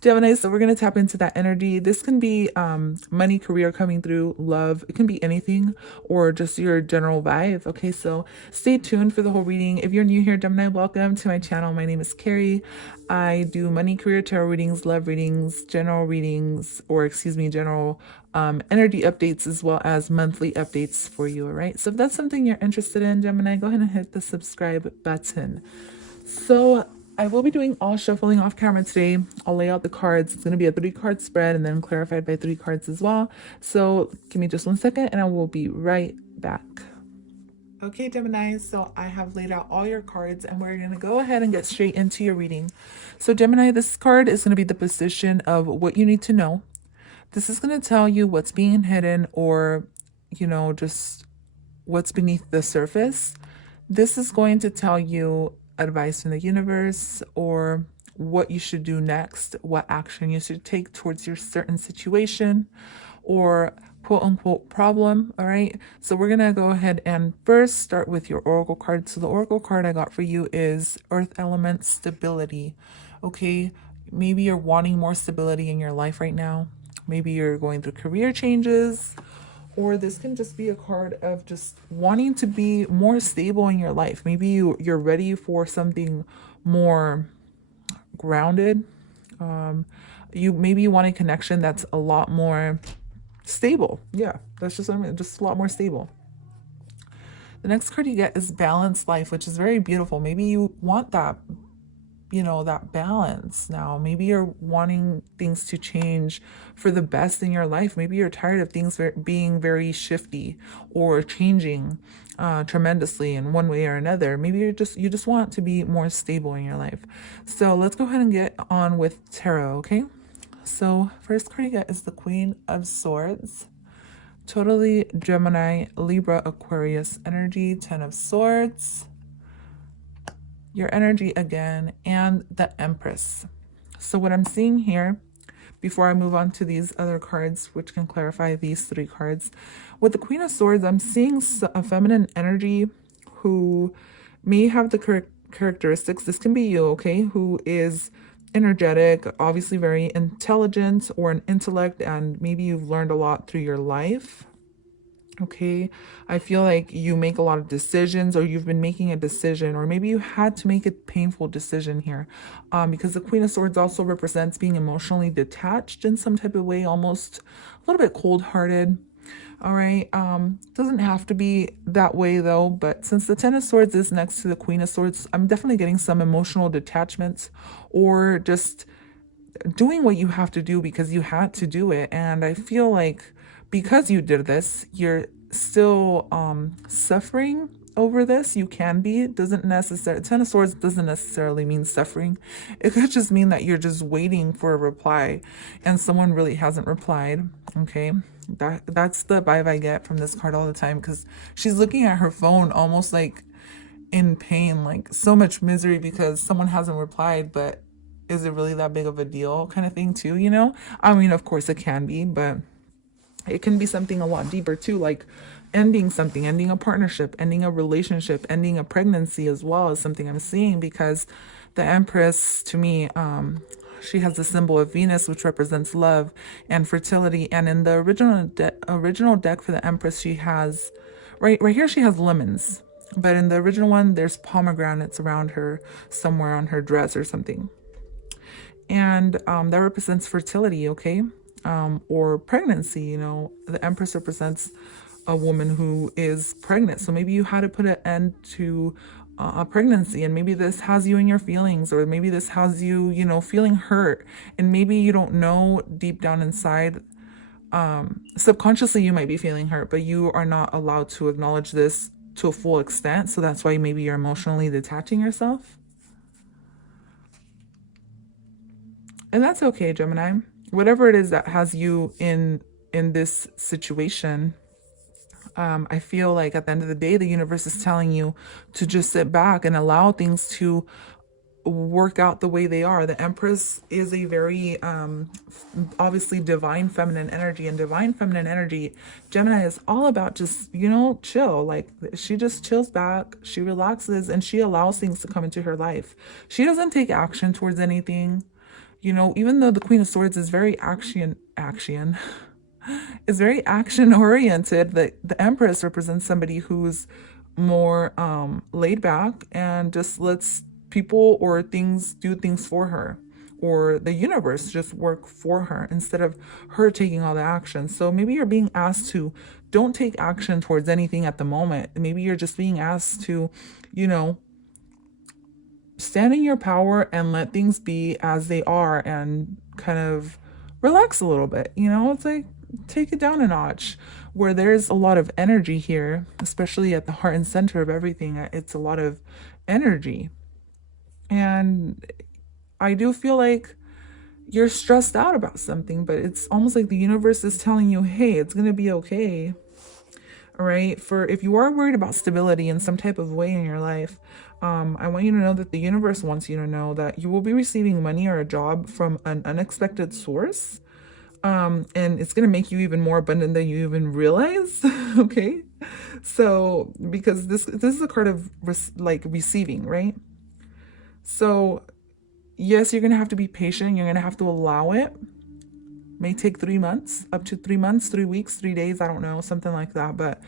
Gemini, so we're going to tap into that energy. This can be money, career coming through, love. It can be anything or just your general vibe. Okay, so stay tuned for the whole reading. If you're new here, Gemini, welcome to my channel. My name is Carrie. I do money, career, tarot readings, love readings, general readings, or excuse me, general energy updates, as well as monthly updates for you. All right, so if that's something you're interested in, Gemini, go ahead and hit the subscribe button. So I will be doing all shuffling off camera today. I'll lay out the cards. It's going to be a 3-card spread and then clarified by 3 cards as well. So give me just 1 second and I will be right back. Okay, Gemini, so I have laid out all your cards and we're going to go ahead and get straight into your reading. So Gemini, this card is going to be the position of what you need to know. This is going to tell you what's being hidden or, just what's beneath the surface. This is going to tell you advice from the universe or what you should do next, what action you should take towards your certain situation or quote unquote problem. All right, so we're gonna go ahead and first start with your oracle card. So the oracle card I got for you is earth element stability. Okay, maybe you're wanting more stability in your life right now. Maybe you're going through career changes, or this can just be a card of just wanting to be more stable in your life. Maybe you're ready for something more grounded. You maybe want a connection that's a lot more stable. Yeah, that's just just a lot more stable. The next card you get is balanced life, which is very beautiful. Maybe you want that, that balance now. Maybe you're wanting things to change for the best in your life. Maybe you're tired of things being very shifty or changing tremendously in one way or another. Maybe you just want to be more stable in your life. So let's go ahead and get on with tarot, okay? So first card you get is the Queen of Swords. Totally Gemini, Libra, Aquarius energy, 10 of Swords. Your energy again, and the Empress. So what I'm seeing here, before I move on to these other cards, which can clarify these 3 cards, with the Queen of Swords, I'm seeing a feminine energy who may have the characteristics, this can be you, okay, who is energetic, obviously very intelligent or an intellect, and maybe you've learned a lot through your life. Okay, I feel like you make a lot of decisions, or you've been making a decision, or maybe you had to make a painful decision here, because the Queen of Swords also represents being emotionally detached in some type of way, almost a little bit cold-hearted. All right, doesn't have to be that way though, but since the 10 of Swords is next to the Queen of Swords, I'm definitely getting some emotional detachments, or just doing what you have to do because you had to do it. And I feel like because you did this, you're still suffering over this. You can be. Doesn't necessarily, 10 of Swords doesn't necessarily mean suffering. It could just mean that you're just waiting for a reply and someone really hasn't replied. Okay, that's the vibe I get from this card all the time, because she's looking at her phone almost like in pain, like so much misery because someone hasn't replied, but is it really that big of a deal kind of thing too, I mean, of course it can be, but it can be something a lot deeper too, like ending something, ending a partnership, ending a relationship, ending a pregnancy as well is something I'm seeing, because the Empress to me, she has the symbol of Venus, which represents love and fertility. And in the original deck for the Empress, she has right here she has lemons, but in the original one there's pomegranates around her somewhere on her dress or something, and that represents fertility, okay, or pregnancy. The Empress represents a woman who is pregnant, so maybe you had to put an end to a pregnancy, and maybe this has you in your feelings, or maybe this has you, feeling hurt, and maybe you don't know deep down inside, subconsciously you might be feeling hurt, but you are not allowed to acknowledge this to a full extent, so that's why maybe you're emotionally detaching yourself. And that's okay, Gemini. Whatever it is that has you in this situation, I feel like at the end of the day, the universe is telling you to just sit back and allow things to work out the way they are. The Empress is a very obviously divine feminine energy, and divine feminine energy, Gemini, is all about just, chill. Like, she just chills back, she relaxes, and she allows things to come into her life. She doesn't take action towards anything. You know, even though the Queen of Swords is very action is very action oriented, the Empress represents somebody who's more laid back and just lets people or things do things for her, or the universe just work for her instead of her taking all the action. So maybe you're being asked to don't take action towards anything at the moment. Maybe you're just being asked to, you know, stand in your power and let things be as they are and kind of relax a little bit. You know, it's like take it down a notch. Where there's a lot of energy here, especially at the heart and center of everything, it's a lot of energy. And I do feel like you're stressed out about something, but it's almost like the universe is telling you, hey, it's going to be okay. All right. For if you are worried about stability in some type of way in your life, I want you to know that the universe wants you to know that you will be receiving money or a job from an unexpected source. And it's going to make you even more abundant than you even realize. Okay. So, because this is a card of like receiving, right? So yes, you're going to have to be patient. You're going to have to allow it. May take 3 months, up to 3 months, 3 weeks, 3 days. I don't know, something like that. But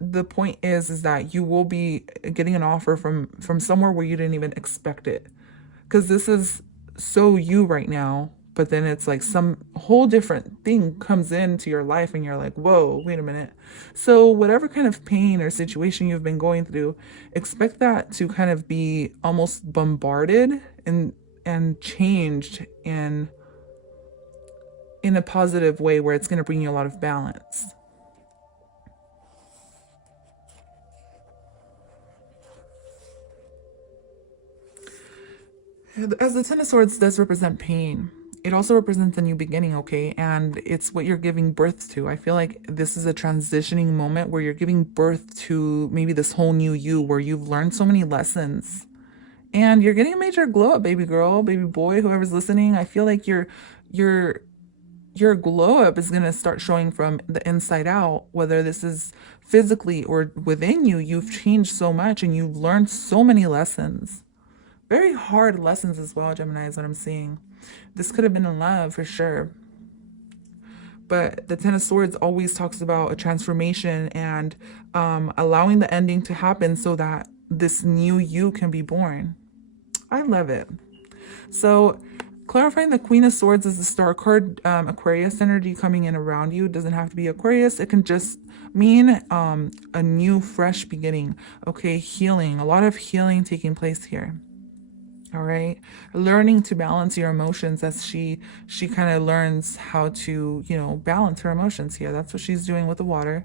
the point is that you will be getting an offer from somewhere where you didn't even expect it. Because this is so you right now. But then it's like some whole different thing comes into your life and you're like, whoa, wait a minute. So whatever kind of pain or situation you've been going through, expect that to kind of be almost bombarded and changed in a positive way where it's going to bring you a lot of balance. As the Ten of Swords does represent pain, it also represents a new beginning, okay? And it's what you're giving birth to. I feel like this is a transitioning moment where you're giving birth to maybe this whole new you where you've learned so many lessons. And you're getting a major glow up, baby girl, baby boy, whoever's listening. I feel like your glow up is going to start showing from the inside out, whether this is physically or within you. You've changed so much and you've learned so many lessons. Very hard lessons as well, Gemini, is what I'm seeing. This could have been in love for sure. But the Ten of Swords always talks about a transformation and allowing the ending to happen so that this new you can be born. I love it. So clarifying the Queen of Swords is the star card, Aquarius energy coming in around you. It doesn't have to be Aquarius. It can just mean a new, fresh beginning. Okay, healing. A lot of healing taking place here. All right, learning to balance your emotions as she kind of learns how to, you know, balance her emotions here. That's what she's doing with the water.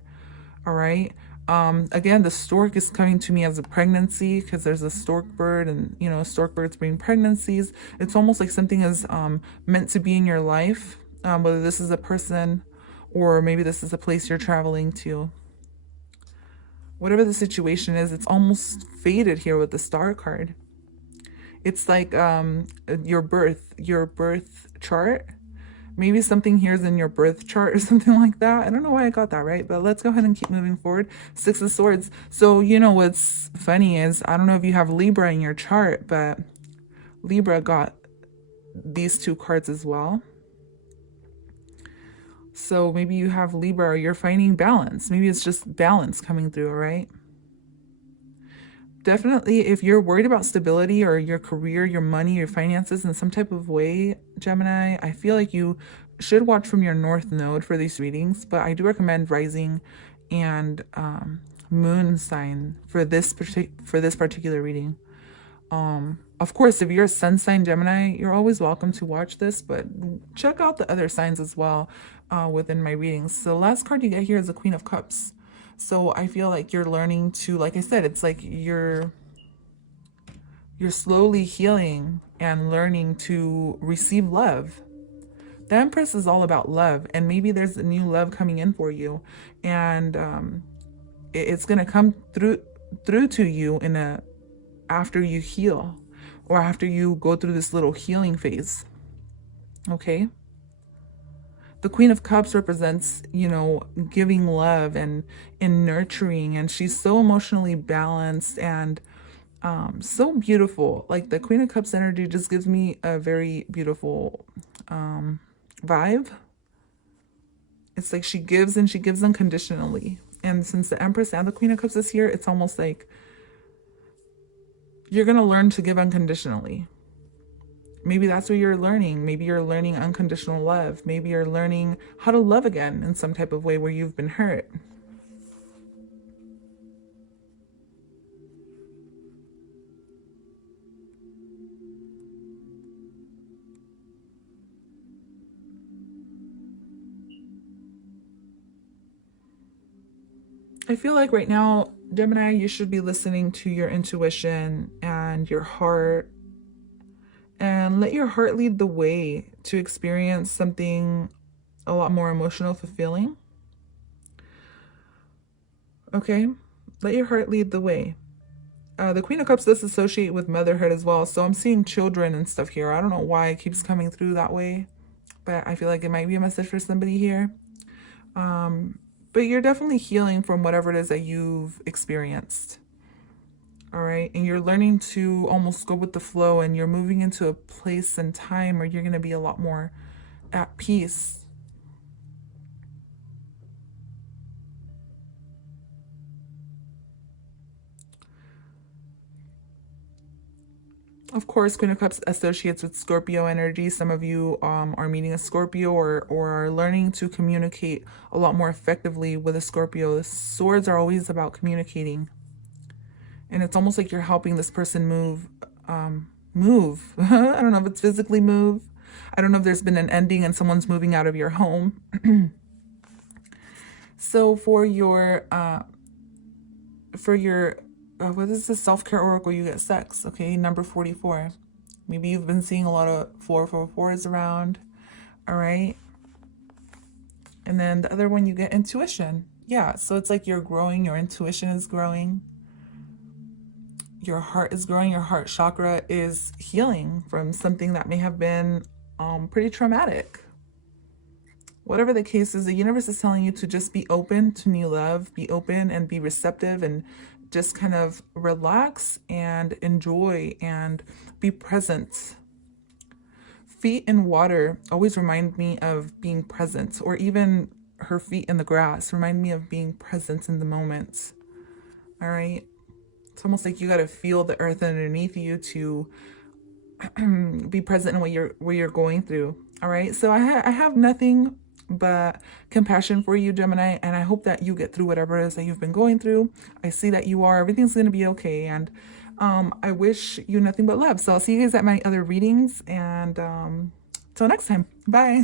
All right. Again, the stork is coming to me as a pregnancy because there's a stork bird, and you know, stork birds bring pregnancies. It's almost like something is meant to be in your life, whether this is a person or maybe this is a place you're traveling to. Whatever the situation is, it's almost fated here with the star card. It's like your birth chart. Maybe something here is in your birth chart or something like that. I don't know why I got that right, but let's go ahead and keep moving forward. Six of Swords. So, you know, what's funny is, I don't know if you have Libra in your chart, but Libra got these two cards as well. So maybe you have Libra or you're finding balance. Maybe it's just balance coming through, right? Definitely, if you're worried about stability or your career, your money, your finances in some type of way, Gemini, I feel like you should watch from your North Node for these readings. But I do recommend rising and moon sign for this particular reading. Of course, if you're a sun sign Gemini, you're always welcome to watch this, but check out the other signs as well within my readings. So the last card you get here is the Queen of Cups. So I feel like you're learning to, like I said, it's like you're slowly healing and learning to receive love. The Empress is all about love, and maybe there's a new love coming in for you, and it's gonna come through to you after you heal, or after you go through this little healing phase. Okay. The Queen of Cups represents, you know, giving love and nurturing, and she's so emotionally balanced, and So beautiful. Like the Queen of Cups energy just gives me a very beautiful vibe. It's like she gives, and she gives unconditionally. And since the Empress and the Queen of Cups is here, it's almost like you're going to learn to give unconditionally. Maybe that's what you're learning. Maybe you're learning unconditional love. Maybe you're learning how to love again in some type of way where you've been hurt. I feel like right now, Gemini, you should be listening to your intuition and your heart, and let your heart lead the way to experience something a lot more emotional, fulfilling. Okay? Let your heart lead the way. The Queen of Cups does associate with motherhood as well, so I'm seeing children and stuff here. I don't know why it keeps coming through that way, but I feel like it might be a message for somebody here. But you're definitely healing from whatever it is that you've experienced. All right. And you're learning to almost go with the flow, and you're moving into a place and time where you're going to be a lot more at peace. Of course, Queen of Cups associates with Scorpio energy. Some of you are meeting a Scorpio, or are learning to communicate a lot more effectively with a Scorpio. The swords are always about communicating. And it's almost like you're helping this person move. Move. I don't know if it's physically move. I don't know if there's been an ending and someone's moving out of your home. So for your what is the self-care oracle, you get sex. Okay, number 44. Maybe you've been seeing a lot of 444s around. All right. And then the other one, you get intuition. Yeah, so it's like you're growing, your intuition is growing, your heart is growing, your heart chakra is healing from something that may have been pretty traumatic. Whatever the case is, the universe is telling you to just be open to new love, be open and be receptive, and just kind of relax and enjoy and be present. Feet in water always remind me of being present, or even her feet in the grass remind me of being present in the moment. All right. It's almost like you got to feel the earth underneath you to be present in what you're going through. All right. So I have nothing but compassion for you, Gemini, and I hope that you get through whatever it is that you've been going through. I see that you are. Everything's going to be okay, and I wish you nothing but love. So I'll see you guys at my other readings, and till next time. Bye.